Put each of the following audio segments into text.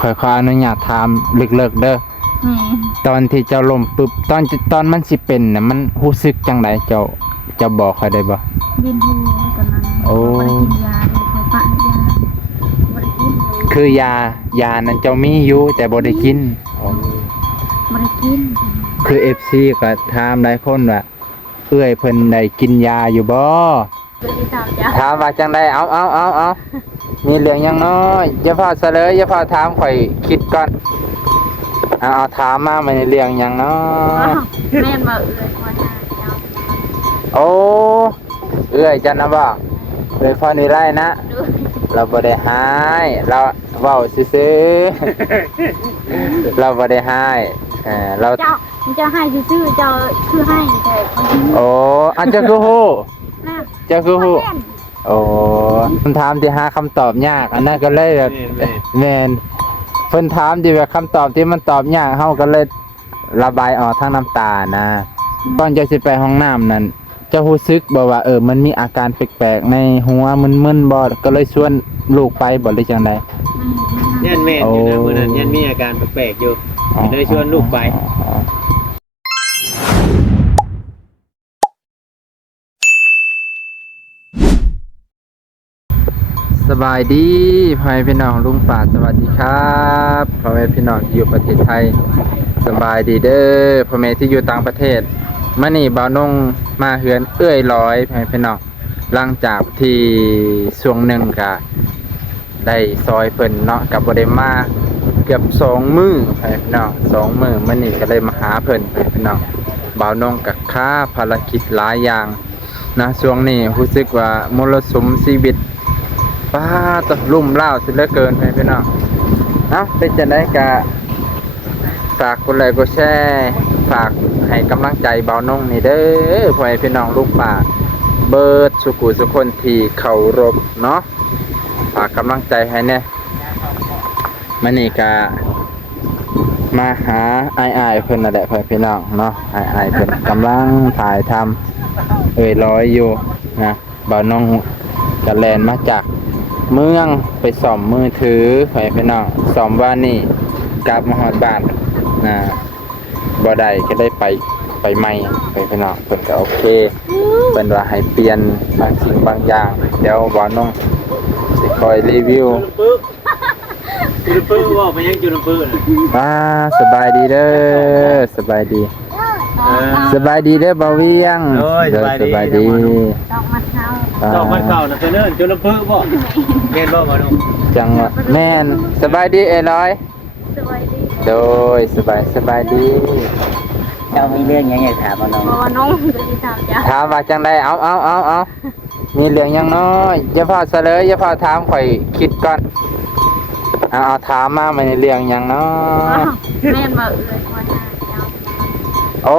ขออนุญาตถามลึกๆเด้อตอนที่เจ้าล้มปึ๊บตอนมันสิเป็นน่ะมันรู้สึกจังไดเจ้าบอกค่อยได้บ่บินหัวตอนนั้นบ่ได้กินยาเลยคอยปะยาบ่ได้กินเลยคือยานั้นเจ้ามีอยู่แต่บ่ได้กินบ่ได้กินคือ FC ก็ถามหลายคนว่าเอื้อยเพิ่นได้กินยาอยู่บ่ถามว่าจังไดเอามีเรื่องหยังน้อยอย่าพาเฉลยอย่าพาถามข่อยคิดก่อนเอาถามมาในเรื่องหยังน้อยแม่นบ่เอื้อยพอได้เจ้าโอ้เอื้อยจันนะบ่เอื้อยพอนี่ได้นะเราบ่ได้หายเราเว้าซื่อๆเราบ่ได้หายเราเจ้าให้ซื่อๆเจ้าคือให้แต่โอ้อันเจ้าคือฮู้เจ้าคือฮู้โอ้คำถามที่หาคำตอบยากอันนั้นก็เลยแบบแม่นเพิ่นถามที่แบบคำตอบที่มันตอบยากเฮาก็เลยระบายออกทั้งน้ำตานะก่อนจะสิไปห้องน้ำนั่นเจ้ารู้สึกบ่ว่ามันมีอาการแปลกๆในหัวมึนๆบ่ก็เลยชวนลูกไปบ่หรือจังได๋ยันแม่นอยู่นะมื้อนั้นยันมีอาการแปลกๆอยู่เลยชวนลูกไปสบายดีพ่อแม่พี่น้องลุงป่าสวัสดีครับพ่อแม่พี่น้องที่อยู่ประเทศไทยสบายดีเด้อพ่อแม่ที่อยู่ต่างประเทศมื้อนี้บ่าวนงมาเฮือนเอื้อยร้อยพ่อแม่พี่น้องหลังจากที่ช่วงหนึ่งก็ได้ซอยเพิ่นเนาะกับบ่ได้มาเกือบ2มื้อพ่อแม่พี่น้อง2มื้อมื้อนี้ก็เลยมาหาเพิ่นพ่อแม่พี่น้องบ่าวนงก็ค้าภารกิจหลายอย่างนะช่วงนี้รู้สึกว่ามรสุมชีวิตป้าตะลุ่มเล่าสิเหลือเกินพี่น้องเป็นจะได้กะฝากกดไลค์กดแชร์ฝากให้กำลังใจเบาน้องนี่เด้อพ่อแม่พี่น้องลูกป่าเบิดสุขุสุคนที่เคารพเนาะฝากกำลังใจให้เนี่ยมันนี่กะมาหาไอ้เพิ่นนั่นแหละพ่อแม่พี่น้องเนาะไอ้เพิ่นกำลังถ่ายทำร้อยอยู่นะเบาน้องกะแลนมาจากเมืองไปซ่อมมือถือไปน้องซ่อมว่านี่กลับมาฮอดบ้านบ่ได้ก็ได้ไปใหม่ไปน้องเพิ่นก็โอเคเพิ่นว่าให้เปลี่ยนบางสิ่งบางอย่างเดี๋ยวบ่น้องสิคอยรีวิวจุลปื้อว่าไปยังจุลปื้อสบายดีเด้อสบายดีเด้อบ่าวเวียงสบายดีดอกมันเข้านะเพิ่นจุลปื้อบ่แม่นบ่บ่น้องจังหวะแม่นสบายดีเอ้ร้อยสบายดีโดยสบายดีเจ้ามีเรื่องยังอยากถามบ่น้องบ่น้องจะสิถามจ้ะถามว่าจังได๋เอามีเรื่องหยังน้อยอย่าพาเฉลยอย่าพาถามข่อยคิดก่อนเอาถามมาในเรื่องหยังน้อยแม่นบ่เอื้อยพอได้เจ้าโอ้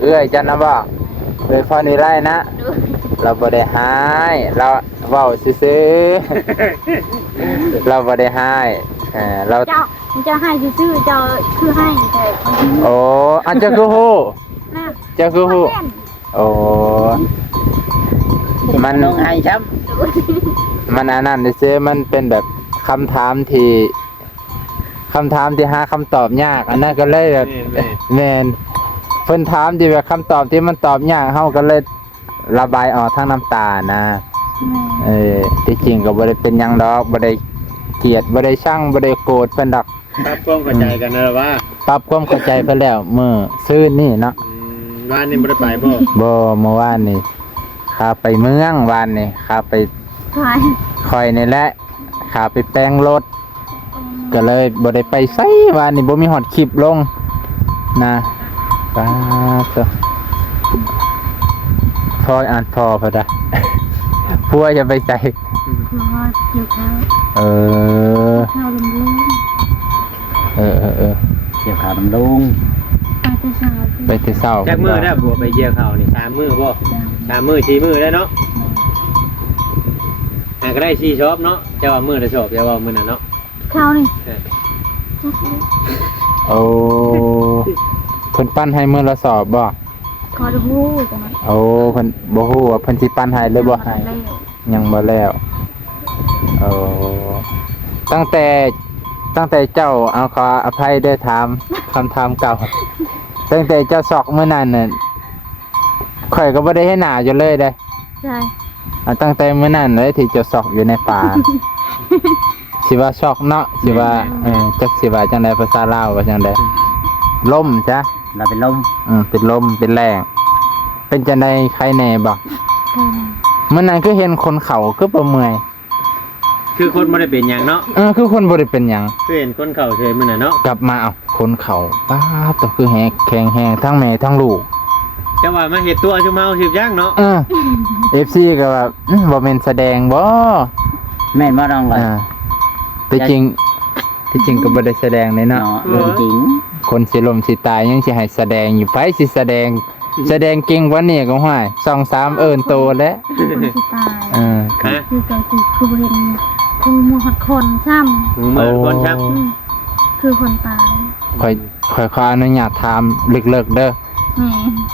เอื้อยจันนะบ่เอื้อยพอนี่ได้นะเราบ่ได้หายเราเว้าซื่อๆเราบ่ได้หายเราเจ้าให้ซื่อๆเจ้าคือให้แต่โอ้อันเจ้าคือฮู้เจ้าคือฮู้โอ้มันน้องให้ช้ำมันอันนั้นซื่อมันเป็นแบบคำถามที่หาคำตอบยากอันนั้นก็เลยแบบแม่นเพิ่นถามที่แบบคำตอบที่มันตอบยากเฮาก็เลยระบายออกทั้งน้ำตานะที่จริงก็บ่ได้เป็นหยังดอกบ่ได้เกลียดบ่ได้ชังบ่ได้โกรธเพิ่นดอกปรับความเข้าใจกันนะว่าปรับความเข้าใจไปแล้วมื้อซื่นนี่เนาะวานนี้บ่ได้ไปบ่เมื่อวานนี่ข้าไปเมืองวานนี่ข้าไปคอยนี่แหละข้าไปแปลงรถก็เลยบ่ได้ไปไสวานนี่บ่มีฮอดคลิปลงนะป้าตัวพออ่านพอได้พัวจะไปใจเกี่ยวข้าวลำลุงไปแต่เช้าจากมื้อได้บัวไปเกี่ยวข้าวนี่3มื้อบ่3มื้อ4มื้อได้เนาะก็ได้4ชอบเนาะจะว่ามื้อละชอบจะว่ามื้อน่ะเนาะข้าวนี่โอ้เพิ่นปั้นให้มื้อละสอบบ่ขอฮู้จังนั้นโอ้เพิ่นบ่ฮู้ว่าเพิ่นสิปั้นให้หรือบ่ให้ยังบ่แล้วตั้งแต่ ตั้งแต่เจ้าเอาขออภัยได้ถามคำถามเก่าตั้งแต่เจ้าซอกเมื่อนั้นน่ะข่อยก็บ่ได้ให้หน้าอยู่เลยเด้ ใช่ ตั้งแต่เมื่อนั้นเลยที่เจ้าซอกอยู่ในป่า สิว่าซอกเนาะสิว่าจักสิว่าจังได๋ภาษาลาวว่าจังได๋ล่มจ้ะ เราเป็นลม เป็นลมเป็นแรงเป็นจังได๋ใครแน่บ่ แค่นั้น เมื่อนั้นคือเห็นคนเขาคือบ่เมื่อย คือคนบ่ได้เป็นหยังเนาะ คือคนบ่ได้เป็นหยัง คือเห็นคนเข้าเฉยมื้อน่ะเนาะ กลับมาเอาคนเขาป้าดตัวคือแข็งแฮงทั้งแม่ทั้งลูก จะว่ามาเฮ็ดตัวชุมเฮาสิบอย่างเนาะ FC ก็แบบบ่แม่นแสดงบ่ แม่นบ่น้องเลย ที่จริงก็บ่ได้แสดงเลยเนาะ เนาะเรื่องจริง คนสิล้มสิตายยังสิให้แสดงอยู่ไผสิแสดงเก่งกว่านี้ก็ห้วย2-3โตแล้ว คนที่ตาย เออ ฮะ คือก็คือเห็นคือมือหัดคนซ้ หูเหมือนคนชัก ำคือคนตาย ค่อยขออนุญาตถามลึกๆเด้อ แม่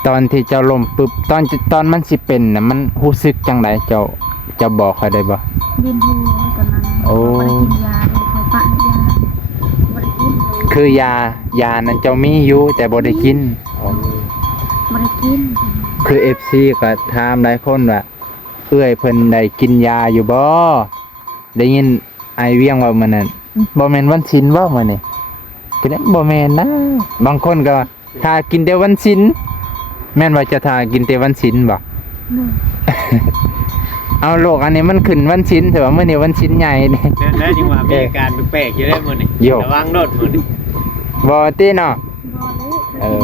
ตอนที่เจ้าล้มปึ๊บตอนมันสิเป็นน่ะมันรู้สึกจังไดเจ้าบอกค่อยได้บ่ เวียนหัวตอนนั้น โอ้ บ่ได้กินยาเลยคอยปะให้ยาบ่ได้กินเลย คือยานั้นเจ้ามีอยู่แต่บ่ได้กิน บ่ได้กิน คือ FC ก็ถามหลายคนว่าเอื้อยเพิ่นได้กินยาอยู่บ่ได้ยินไอเวียงว่ามื้อนั้นบ่แม่นวันศีลบ่มื้อนี้ก็ได้บ่แม่นนะบางคนก็ถ้ากินแต่วันศีลแม่นว่าจะถ้ากินแต่วันศีลบ่ เด้อ เอาโลกอันนี้มันขึ้นวันศีลแต่ว่ามื้อนี้วันศีลใหญ่นี่ นั่นจังว่ามีอาการแปลกๆอยู่ได้มื้อนี้ โย ระวังโดดมื้อนี้ บ่ติเนาะ บ่เลย เออ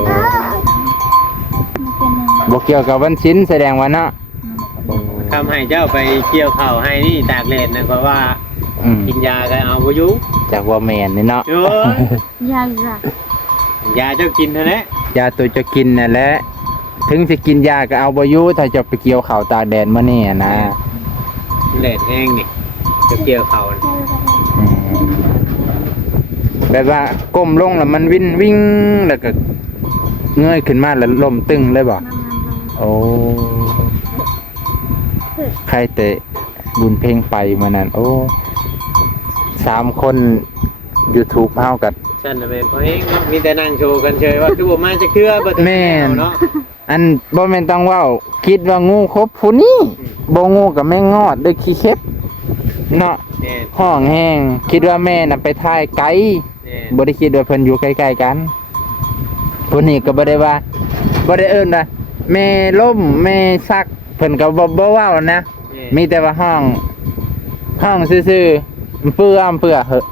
มันเป็นยังไง บ่เกี่ยวกับวันศีลแสดงว่าเนาะ ทำให้เจ้าไปเกี่ยวข้าวให้นี่ตากแดดนะเพราะว่า อืม กินยาก็เอาบ่อยู่ จากว่าแม่นนี่เนาะ โอ้ย ยาอยู่ล่ะ ยาเจ้ากินเท่านั้น ยาตัวจะกินนั่นแหละถึงจะกินยาก็เอาบ่อยู่ถ้าจะไปเกี่ยวข้าวตากแดดมื้อนี้นะ แดดแห้งนี่จะเกี่ยวข้าวน่ะ อืมแบบว่าก้มลงแล้วมันวิ่งแล้วก็เงยขึ้นมาแล้วล้มตึงเลยบ่ นั่งๆลง โอ้ใครเตะบุญเพลงไปมื้อนั้นโอ้3คน YouTube เฮากับ ฉันน่ะแม่นพอเองเนาะมีแต่นั่งโชว์กันเฉยว่าคือบ่มาจะเครือบ่ถึง แม่น เนาะ อันบ่แม่นต้องเว้าคิดว่างูครบผู้นี้บ่งูกับแม่งอดด้วยขี้เข็บเนาะ แม่น ห้องแห้งคิดว่าแม่น่ะไปถ่ายไกล แม่น บ่ได้คิดว่าเพิ่นอยู่ใกล้ๆกันผู้นี้ก็บ่ได้ว่าบ่ได้เอิ้นว่าแม่ล้มแม่ซักเพิ่นก็บ่เว้านะมีแต่ว่าห้องซื่อๆเปื้อ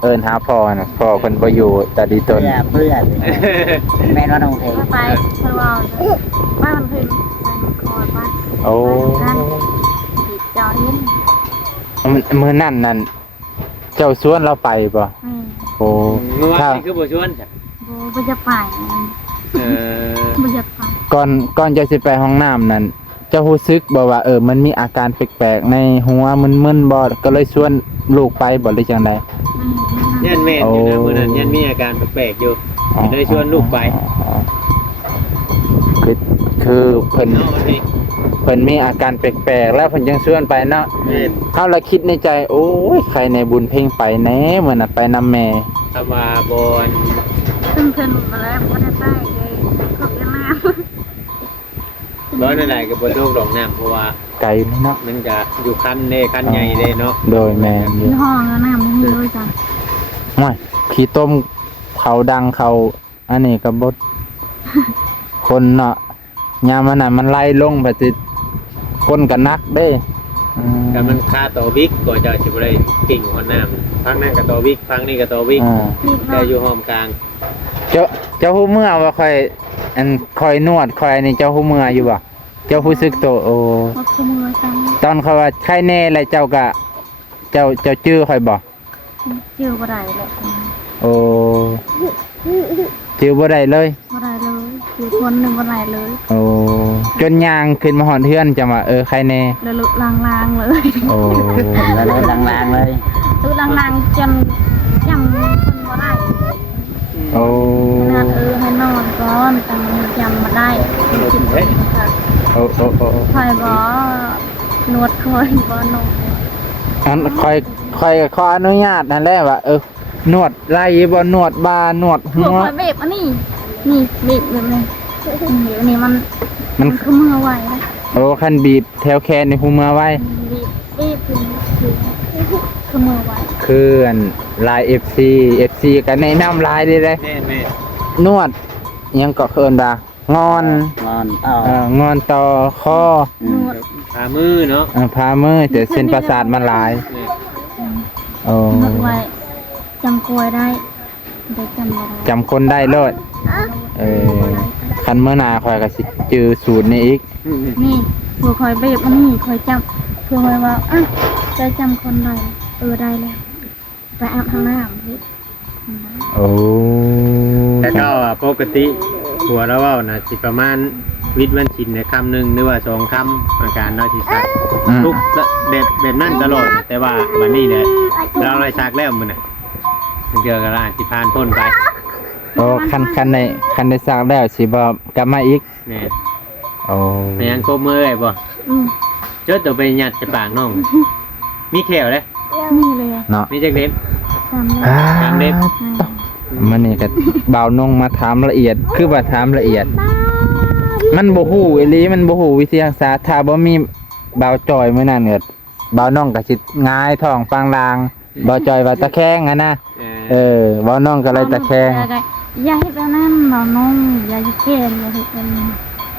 เอิ้นหาพ่อน่ะพ่อเพิ่นบ่อยู่ตาดีตน เพื่อแม่นว่าน้องเพลง ไปเพราะว่าบ้านมันเพิ่นไปมันคอยบ้าน โอ้ กันติดจอเห็น มื้อนั้นเจ้าชวนเราไปบ่ โอ้ เมื่อวาน ถ้า นี่คือบ่ชวนจ้ะ บ่จะไป เออ บ่จะไป ก่อนจะสิไปห้องน้ำนั้นเจ้ารู้สึกบ่ว่ามันมีอาการแปลกๆในหัวมึนๆบ่ก็เลยชวนลูกไปบ่หรือจังได๋ ยันแม่นอยู่นะมื้อนั้นยันมีอาการแปลกๆอยู่เลยชวนลูกไป คือเพิ่น เนาะวันนี้ เพิ่นมีอาการแปลกๆแล้วเพิ่นยังชวนไปเนาะ แม่น เฮาละคิดในใจ โอ้ยใครในบุญเพ่งไปแหน่มื้อน่ะไปนำแม่ คำว่าบ่อน ซึ่งเพิ่นมาแล้วบ่ได้ไปเลยเขาจะมา บ่นั่นแหละก็บ่โดกดอกน้ำเพราะว่า ไกลเนาะ มันก็อยู่คันเด้คันใหญ่เด้เนาะ โดยแม่นอยู่ ที่ห้องแล้วน้ำบ่มีเลยจ้ะ ห้วยขี้ต้มเขาดังเขาอันนี้ก็บ่ คนเนาะยามมันน่ะมันไล่ลงไปสิคนก็นักเด้อืม ก็มันค่าต่อวิกก็จะสิบ่ได้กิ่งหัวน้ำพังนั้นก็ต่อวิกพังนี้ก็ต่อวิก อ่า นี่ แต่ เนาะ อยู่ห้อมกลาง เจ้าฮู้เมื่อว่าค่อยอันค่อยนวดค่อยอันนี่เจ้าฮู้เมื่ออยู่บ่เจ้ารู้สึกโตโอ้ บ่ขโมยกัน ตอนเขาว่าใครแน่แล้วเจ้าก็เจ้าชื่อค่อยบ่ ชื่อบ่ได้เลย โอ้ชื่อบ่ได้เลย บ่ได้เลยคือคนหนึงบ่ได้เลย โอ้จนย่างขึ้นมาหอนเฮือนจังว่าใครแน่ เลยลุลางๆเลย โอ้ แล้วเลยลางๆเลย ลุลางๆจนจำคนบ่ได้ โอ้ นั่นให้นอนก่อนแต่จำบ่ได้กินค่ะ โอ้คอยบ่นวดคอยบ่นวด อันค่อยขออนุญาตนั่นแหละว่า นวดไหล่บ่นวดบ่านวด หั หั ว ว คอยเบบอันนี้นี่เบบแบบนี้เดี๋ยวนี้มัน มัน คือมือไหวนะ โอ้คันบีบแถวแขนในหูเมื่อไว้ เบบคือมือไหว คืออันลาย FC ก็แนะนำลายได้เลย แม่แม่ นวดยังก็เคินว่างอน นอนต่อง อนต่อข้อน วด ขามือเนาะ พามือแต่เส้นประสาทมันหลาย แม่ โอ้ นวดไว้จำกลวยได้ได้จำบ่ได้ จำคนได้โลดคันเมื่อหนาคอยก็สิจือสูตรนี้อีก นี่หัวคอยเบบอันนี้คอยจำคือคอยว่าอ่ะใจจำคนได้ได้แล้วไปอาบข้างหน้าพี่ โอ้ แต่ก็ปกติหัวเราเว้าน่ะสิประมาณวิทย์วันศิลป์ในคำหนึงหรือว่าสองคำอาการเนาะที่สักทุกแบบนั้นตลอดแต่ว่าวันนี้เนี่ยเราเลยซักแล้วมื้อน่ะเกี่ยวกับอาจสิผ่านพ้นไป โอ้คันได้สร้างแล้วสิบ่กลับมาอีก แม่ โอ้ แม่ยังโคมือไอ้บ่ เจ้าตัวไปหยัดจะปากน้อง มีแขวเลย นี่เลย เนาะ มีจักเล็บ จำเลย จำเล็บ มันนี่ก็บ่าวนงมาถามละเอียดคือว่าถามละเอียด มันบ่ฮู้อีหลีมันบ่ฮู้วิทยาศาสตร์ถ้าบ่มีบ่าวจอยมื้อนั้นก็บ่าวน้องก็สิหงายท้องปางลางบ่าวจอยว่าตะแคงอะนะบ่าวน้องก็เลยตะแคง อย่าเห็ดแบบนั้นเราน้องอย่าเกนอย่าเห็ดแบบนี้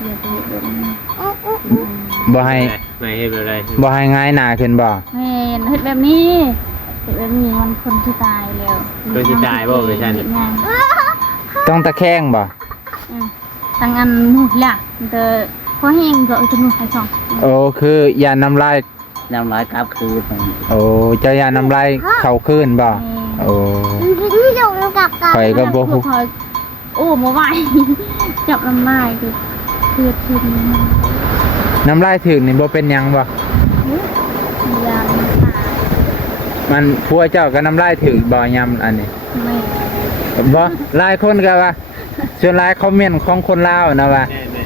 อย่าไปเห็ดแบบนี้ บ่ให้ ไม่เห็นอะไร บ่ให้หงายหน้าขึ้นบ่ เห็ดแบบนี้เห็ดแบบนี้มันคนที่ตายแล้ว ตัวที่ตายบ่เวอร์ชัน เห็ดงาน ต้องตะแคงบ่ ตั้งอันมูหลักแต่พอแห้งก็จะมูใครสอง โอ้คือยาน้ำลาย น้ำร้อยกลับคืน โอ้เจ้ายาน้ำลายเข้าคืนบ่โอ้ข่อยก็บ่ฮู้ โอ้โมไหวจับลำลายคือทีนี้ น้ำลายถึกนี่บ่เป็นหยังบ่ ยาตาย มันพัวเจ้าก็น้ำลายถึกบ่ยำอันนี้ ไม่ บ่หลายคนก็ว่าส่วนหลายคอมเมนต์ของคนลาวนะว่า แน่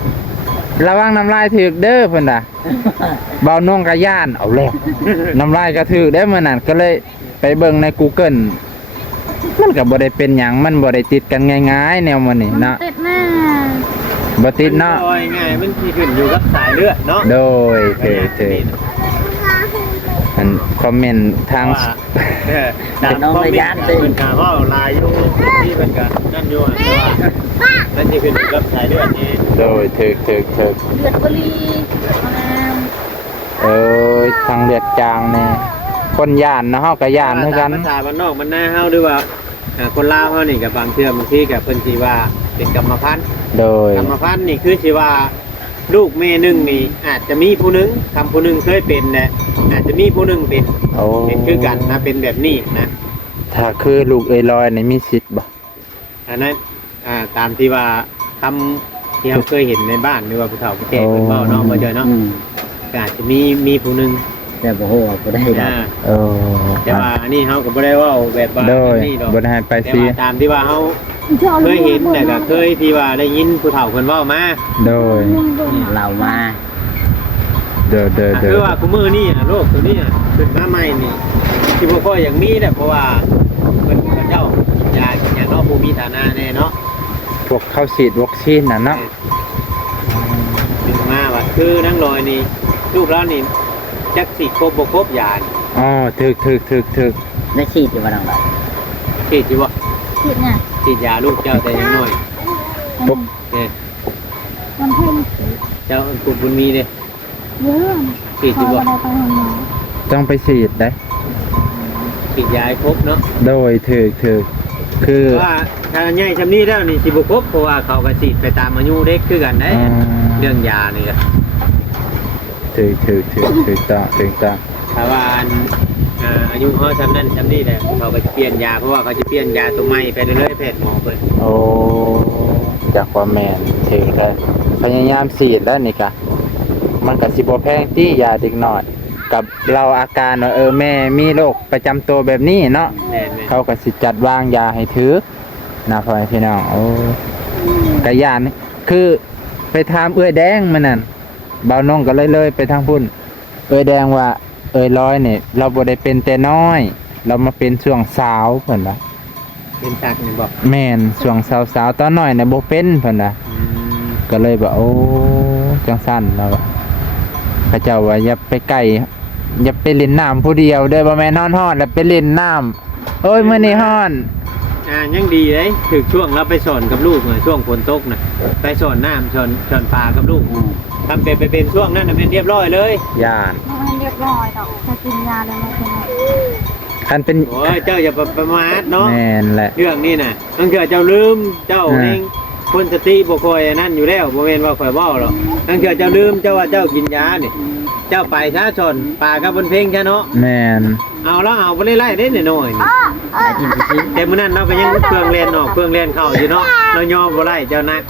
ระวังน้ำลายถึกเด้อเพิ่นน่ะเบาน่งกะย่านเอาแล้วน้ำลายก็ถึกได้มื้อนั้นก็เลยไปเบิ่งใน Google มันก็บ่ได้เป็นหยังมันบ่ได้ติดกันง่ายๆแนวมันนี่เนาะ ติดหน้า บ่ติดเนาะ โอ้ยง่ายมันที่ขึ้นอยู่กับสายเลือดเนาะ โดยเถิดอันคอมเมนต์ทาง ว่าตามคอมเมนต์เป็นการว่าลายอยู่ที่เป็นการนั่นอยู่ว่านั่นที่ขึ้นอยู่กับสายเลือดนี่ โดยถึก เลือดบรีมะนาว ทางเลือดจางแน่คนย่านเนาะเฮาก็ย่านเหมือนกัน ภาษาบ้านนอกมันหน้าเฮาด้วยว่าคนลาวเฮานี่กับบางเทื่อบางทีกับเพิ่นสิว่าเป็นกรรมพันธุ์ โดย กรรมพันธุ์นี่คือสิว่าลูกแม่หนึงนี่อาจจะมีผู้หนึงคำผู้หนึงเคยเป็นแหละอาจจะมีผู้หนึงเป็น โอ้ เป็นคือกันนะเป็นแบบนี้นะ ถ้าคือลูกเอยลอยนี่มีสิทธิ์บ่ อันนั้นตามที่ว่าคำที่เราเคยเห็นในบ้านหรือว่าผู้เฒ่าผู้แก่เพิ่นเว้าเนาะบ่เจอเนาะก็อาจจะมีผู้หนึง แต่บ่ฮู้ว่าบ่ได้ดอก โอ้ แต่ว่าอันนี้เฮาก็บ่ได้เว้าแบบว่า โดย นี่ดอก บ่ได้ให้ไป แต่ สิ ว่าตามที่ว่าเฮาเคยเห็นแต่ก็เคยที่ว่าได้ยินผู้เฒ่าเพิ่นเว้ามา โดย เรามา เด้อ คือว่าคุมื้อนี้โรคตัวนี้ขึ้นมาใหม่นี่ที่บ่ค่อยอย่างมีแหละเพราะว่าเพิ่นเจ้ากินยากินหยังเนาะผู้มีฐานะแน่เนาะ พวกเข้าฉีดวัคซีนน่ะเนาะ ถึงมาว่าคือนั่งลอยนี่ลูกเรานี่จักสิครบบ่ครบยานี่ อ๋อถึก ได้ฉีดอยู่บ่น้องร้อย ฉีดอยู่บ่ ผิดเนี่ย ฉีดยาลูกเจ้าแต่ยังน้อย ปุ๊บ เนี่ย มันเพิ่ม เจ้าปุบบุญมีเด้ เยอะ ฉีดอยู่บ่ ได้ไปหาหมอ ต้องไปฉีดได้ ฉีดยาให้ครบเนาะ โดยถึกคือ เพราะว่าถ้าใหญ่ซำนี้แล้วนี่สิบ่ครบเพราะว่าเขาก็ฉีดไปตามอายุเด็กคือกันเด้เรื่องยานี่ก็ ถึกต้อง ถ้าว่าอายุเขาซำนั้นซำนี้แหละเขาก็จะเปลี่ยนยาเพราะว่าเขาจะเปลี่ยนยาตัวใหม่ไปเรื่อยๆแพทย์หมอเพิ่น โอ้จากว่าแม่นถึกได้พยายามฉีดแล้วนี่กะมันก็สิบ่แพงติยาเด็กน้อยกับเราอาการว่าแม่มีโรคประจำตัวแบบนี้เนาะ แม่น เขาก็สิจัดวางยาให้ถือนะพ่อแม่พี่น้องโอ้กะยานนี่คือไปถามเอื้อยแดงมันนั่นเบาน้องก็เลยไปทางพุ่นเอื้อยแดงว่าเอื้อยร้อยนี่เราบ่ได้เป็นแต่น้อย เรามาเป็นช่วงสาวเพิ่นว่า เป็นชักนี่บอก แม่นช่วงสาวๆตอนน้อยน่ะบ่เป็นเพิ่นน่ะ อืม ก็เลยแบบโอ้จังสั้นแล้วอะพระเจ้าว่าอย่าไปไกลอย่าไปเล่นน้ำผู้เดียวเด้อบ่แม่นฮ้อนๆแล้วไปเล่นน้ำโอ้ยมื้อนี้ฮ้อน ยังดีเลยถึงช่วงเราไปสอนกับลูกน่ะช่วงฝนตกน่ะไปสอนน้ำสอนปลากับลูกทำเป็นช่วงนั้นน่ะเป็นเรียบร้อยเลย ย่าน ไม่เรียบร้อยดอกถ้ากินยาแล้วไม่เป็นไร คันเป็น โอ้ยเจ้าอย่าประมาทเนาะ แม่นแหละ เรื่องนี้น่ะตั้งแต่เจ้าลืมเจ้าเองคนสติบ่ค่อยนั่นอยู่แล้วบ่แม่นว่าค่อยเว้าหรอกตั้งแต่เจ้าลืมเจ้าว่าเจ้ากินยานี่เจ้าไปช้าชนปลากับบนเพลงแค่เนาะ แม่น เอาแล้วเอาไปไล่ๆได้หน่อยๆนี่ ไอ้ที่สิ แต่มื้อนั้นเราก็ยังเครื่องเล่นออกเครื่องเล่นเข้าอยู่เนาะเรายอมบ่ไล่เจ้านัก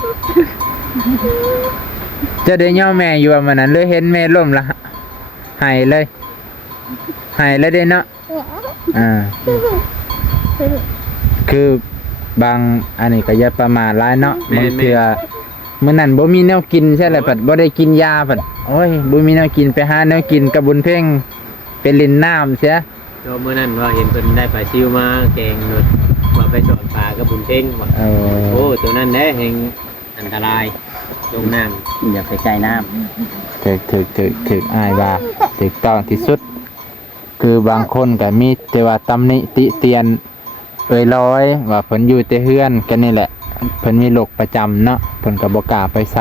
เจะได้ย่อแม่อยู่ว่ามื้อนั้นเลยเห็นแม่ล้มละหายเลยหายเลยเด้เนาะอ่าคือบางอันนี้ก็อย่าประมาทหลายเนาะบางเทื่อมื้อนั้นบ่มีแนวกินใช่แหละผัดบ่ได้กินยาผัดโอ้ยบ่มีแนวกินไปหาแนวกินกับบุญเพ่งไปเล่นน้ำเสีย เดี๋ยวมื้อนั้นว่าเห็นเพิ่นได้ปลาซิวมาแกงเนดว่าไปสอนปลากับบุญเพ่งว่า เอ โอ้ อ ตัวนั้นแหละแห่งอันตรายลงน้ำ อย่าไปใกล้น้ ถึกอายว่าถูกต้องที่สุด คือบางคนก็มีแต่ว่าตำหนิติเตียนเอ่ยร้อยว่าเพิ่นอยู่แต่เฮือนกันนี่แหละเพิ่นมีโรคประจำเนาะเพิ่นก็บ่กล้าไปไส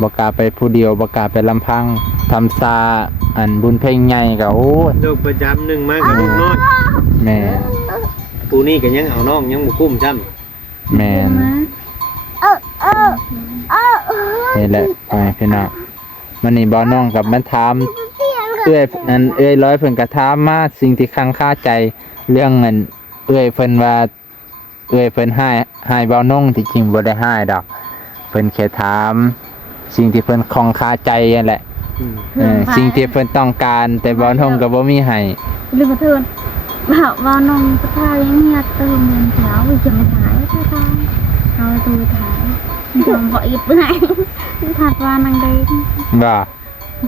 บ่กล้าไปผู้เดียวบ่กล้าไปลำพังทำซาอันบุญเพ่งใหญ่ก็โอ้ย โรคประจำหนึ่งมากกับลูกน้อย แม่ ปูนี่ก็ยังเอาน้องยังบุกุ้มซ้ แม่นนี่แหละไปพี่น้องมันนี่บ่น้องกับมันถามเอ้ยอันเอ้ยร้อยเพิ่นก็ถามมาสิ่งที่ค้างคาใจเรื่องเงินเอ้ยเพิ่นว่าเอ้ยเพิ่นให้บ่น้องที่จริงบ่ได้ให้ดอกเพิ่นแค่ถามสิ่งที่เพิ่นคล่องคาใจนั่นแหละ ำ สิ่งที่เพิ่นต้องการแต่บ่น้องก็บ่มีให้ ลืมมาเถินว่านมกระทายยังเงียบตื่นเงินเถียวจะไม่ถ่ายใช่ไหมเอาตัวถ่ายจอมบ่อีกไหนถัดว่านังได้ บ่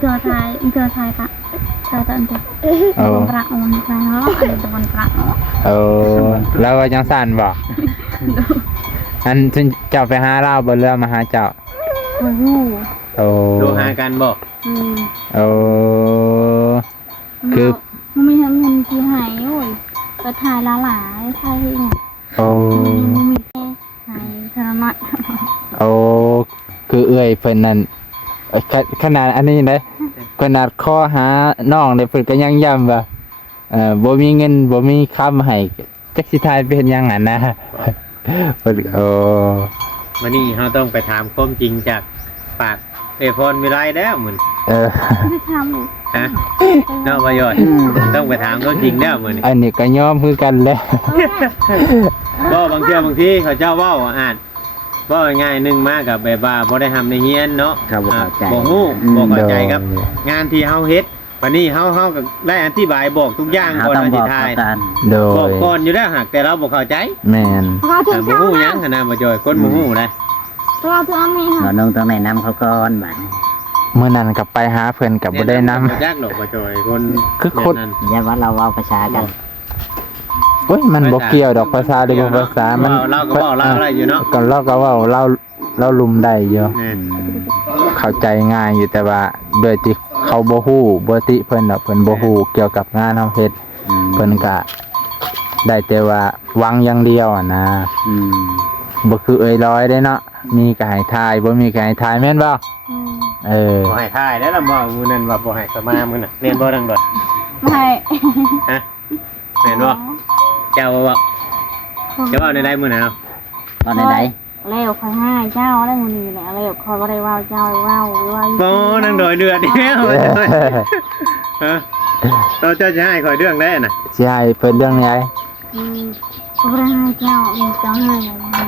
เจอถ่ายปะเจอตันจ้ะ เอา ประออนไปเนาะอะไรตะวันประ เอาแล้วว่าจังซั่นบ่อันเจ้าไปหาเราบ่เรือมาหาเจ้า โอ้โห โอ้ ดูหากันบอก โอ้คือ ไม่ทำเงินที่หายโอ้ยไปถ่ายละหลายถ่ายเนี่ย โอ้ ไม่มีแค่ถ่ายเท่านั้น โอ้คือเอื้อยเพิ่นนั่นขนาดอันนี้เด้ขนาดข้อหาน้องเนี่ยเพิ่นก็ยังย้ำว่าบ่มีเงินบ่มีคำให้จักสิทายเป็นหยังหั่นนะเพิ่นโอ้ วันนี้เราต้องไปถามความจริงจากปากพรวิไลแล้วเหมือน ไม่ทำเลย ฮะเนาะประโยชน์ต้องไปถามความจริงแล้วเหมือน อันนี้ก็ยอมคือกันแหล้ว ก็บางเทื่อบางทีเขาเจ้าเว้าอ่านว่าง่ายหนึ่งมากกับแบบว่าบ่ได้ทำในเฮียนเนาะ ครับบ่เข้าใจ บ่ฮู้บ่เข้าใจครับ งานที่เฮาเฮ็ดวันนี้เฮาก็ได้อธิบายบอกทุกอย่าง หา ก่อน ต้อง ว่า บ สิ อก ทาย กัน โด บอก ย ก่อนอยู่แล้วหากแต่เราบ่เข้าใจ แม่น เพราะว่าถึง บ่ฮู้หยังขนาดบ่จอยคนบ่ฮู้นะ เพราะว่าถึงอันนี้ เรา ค่ะ น้องต้องแนะนำเขาก่อนบัด มื้อนั้นก็ไปหาเพิ่นก็บ่ได้นำ บ่จักหรอกบ่จอยคน คือคน แบบนั้น อย่าว่าเราเอาประชากัน โอ้ยมันบ่เกี่ยวดอกภาษาหรือบ่ภาษามัน เราก็เว้าเราอะไรอยู่เนาะ ก็เราก็เว้าเราลุมได้อยู่ แม่น เข้าใจง่ายอยู่แต่ว่าโดยที่เขาบ่ฮู้บ่ติเพิ่นดอกเพิ่นบ่ฮู้เกี่ยวกับงานเฮาเฮ็ดเพิ่นก็ได้แต่ว่าหวังอย่างเดียวอะนะ อืม บ่คือเอ้ยร้อยเด้เนาะมีก็ให้ทายบ่มีก็ให้ทายแม่นบ่เออ บ่ให้ทายแล้วล่ะบ่มื้อนั้นว่าบ่ให้สมามื้อน่ะแม่นบ่ดังดด ไม่ ฮะแม่นบ่เจ้าว่าเจ้าว่าในใดมื้อน่ะเนาะ ก็ในใด เร็วคอยให้เจ้าได้มือนี้แหละเร็วคอยว่าได้ว่าเจ้าว่าว่า บ่นั่งดอยเดือดอีกแล้วบ่จอยฮะเราเจ้าจะให้ข่อยเรื่องได้น่ะ สิให้เพิ่นเรื่องไหน เขาได้ให้เจ้าเจ้าให้ให้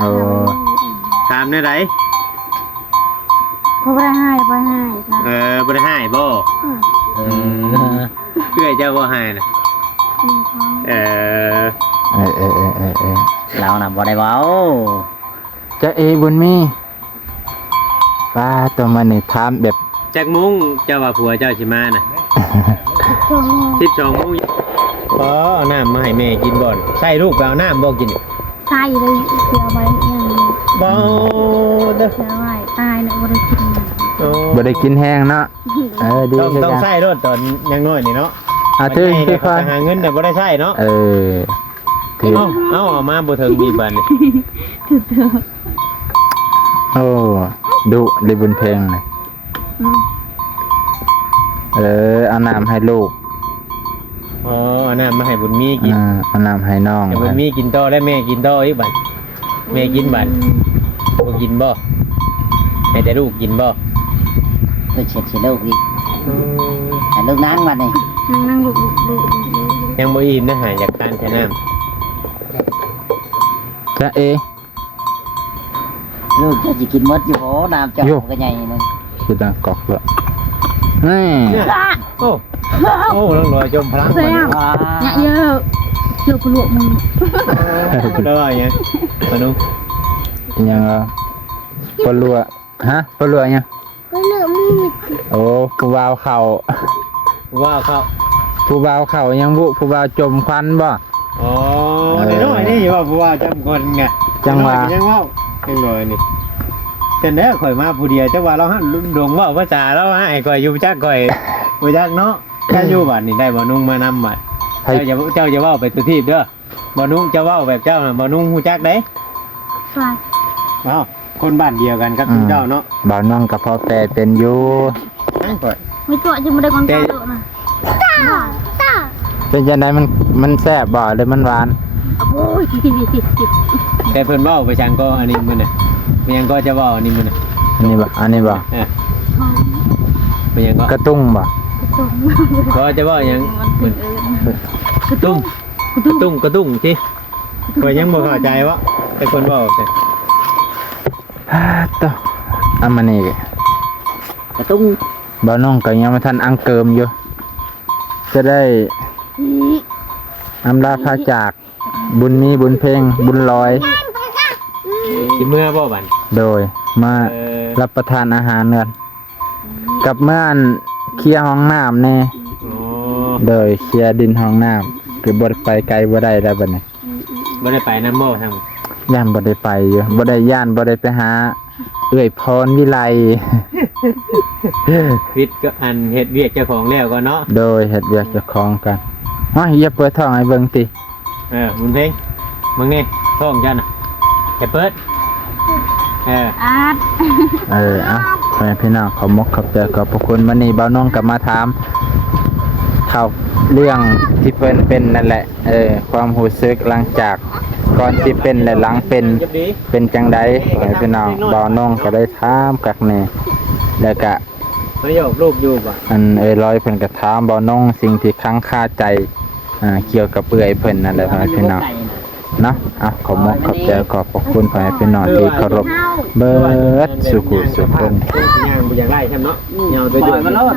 โอ้ ถามในใด เขาได้ให้ไปให้จ้ะ บ่ได้ให้บ่ เออ เอื้อยเจ้าบ่ให้น่ะเออ เราน่ะบ่ได้เว้า จะเอบุญมีป้าตัวมันนี่ถามแบบ จักมุ้งเจ้าว่าผัวเจ้าสิมาน่ะ ช่วงนี้ 12:00น พอเอาน้ำมาให้แม่กินบ่อนใช่ลูกไปเอาน้ำบ่กิน ใส่เลยเสียไว้อย่างนี้ บ่เด้อ เสียไว้ตายเนี่ยบ่ได้กินนะ โอ้ บ่ได้กินแห้งเนาะดี ต้อง คือกัน ใช้รถตอนยังน้อยนี่เนาะ ถึง ไป ที่ฟัง หาเงินน่ะบ่ได้ใช้เนาะ ถือ เอามาบ่ถึงมีบัดนี่ โอ้ดุเลยบุญเพลงเลย อืม เอาน้ำให้ลูก อ๋อเอาน้ำมาให้บุญมีกิน เอาน้ำให้น้อง ให้บุญมีกินต่อได้แม่กินต่ออีกบัดแม่กินบัดบ่กินบ่ให้แต่ลูกกินบ่ ไปเช็ดสิลูกอีกแต่ลูกนั่งบัดนี่ นั่งลุก ยังบ่อิ่มนะหาอยากทานแค่น้ จะเอ ลูกจะสิกินหมดอยู่โหน้ำจอก โย่ ก็ใหญ่นึง คือดังกอกเลยนี่ ำโอ้โอ้ต้องรอจมพลัง เสีย ว้า เนี่ยเยอะเยอะกว่าลวกมึง เด้อยังมานุ ยังปลัวฮะปลัวยัง ก็เหลือมึง โอ้ผู้บ่าวเข่า ว่าเขา ผู้บ่าวเข่ายังบุผู้บ่าวจมควันบ่ อ๋อเดี๋ยวน้อยนี่ว่าผู้ว่าจำคนไง จังหวะ ยังว่าจังหน่อยนี่เสร็จแล้วข่อยมาผู้เดียวจังหวะเราหันดวงว่าภาษาเราให้ข่อยอยู่จักข่อยบ่จักเนาะแค่อยู่บ้านนี่ได้บ่นุ่งมานำบัด ให้ เจ้าจะเว้าไปตุทีบเด้อบ่นุ่งจะเว้าแบบเจ้าน่ะบ่นุ่งฮู้จักเด้ ใช่ เอ้าคนบ้านเดียวกันกับเจ้าเนาะ บ่าวน้องกับพ่อแปรเป็นอยู่ นั่งข่อย ไม่ตัวจะไม่ได้คนเก่าเลยนะตา เป็นจังไดมันแซ่บบ่หรือมันหวาน โอ้ย แต่เพิ่นเว้าไปจังก็อันนี้มื้อน่ะมันยังก็จะเว้าอันนี้มื้อน่ะ อันนี้บ่อันนี้บ่ มันยังก็ กระตุ้งบ่ ก็จะเว้าหยัง มันเป็น กระตุ้งกระตุ้งสิข่อยยังบ่เข้าใจว่าแต่คนเว้าแต่ ต่อเอามานี่ กระตุ้ง บ่าวน้องก็ยังไม่ทันอังเกิมอยู่ จะได้อำลาพาจากบุญมีบุญเพลงบุญลอย สิเมื่อบ่บัด โดยมา เออ รับประทานอาหารกันกับเมื่อนเคลียร์ห้องน้ำแน่ อ๋อ โดยเคลียร์ดินห้องน้ำคือบดไปไกลบ่ได้แล้วบัดนี้ บ่ได้ไปน้ำบ่ทาง ย่านบ่ได้ไปอยู่บ่ได้ย่านบ่ได้ไปหาเอื้อยพรวิไล วิทย์ก็อันเฮ็ดเวียกเจ้าของแล้วก็เนาะ โดยเฮ็ดเวียกเจ้าของกันว้ายอย่าเปิดท้องให้เบิ่งติ บุญเพลงมึงนี่ท้องจันน่ะให้เปิดอาร์ต เอาแม่พี่น้องขอมกขอบใจขอบพระคุณวันนี้บ่าวน้องกลับมาถามข่าวเรื่องที่เพิ่นเป็นนั่นแหละความรู้สึกหลังจากก่อนที่เป็นและหลังเป็นจังไดแม่พี่น้องบ่าวน้องก็ได้ถามกักแน่แล้วก็ มันโยกลูกอยู่ป่ะ อันร้อยเพิ่นก็ถามบ่าวน้องสิ่งที่ค้างคาใจเกี่ยวกับเอื้อยเพิ่นนั่นแหละแม่พี่น้องเนาะขอมกขอบใจขอบพระคุณพ่อแม่พี่น้องที่เคารพเบิดสุขุสุขคน ย่างบ่อยากไล่ใช่ไหมเนาะยาวตัว ป โย ล่อย ก มันโลด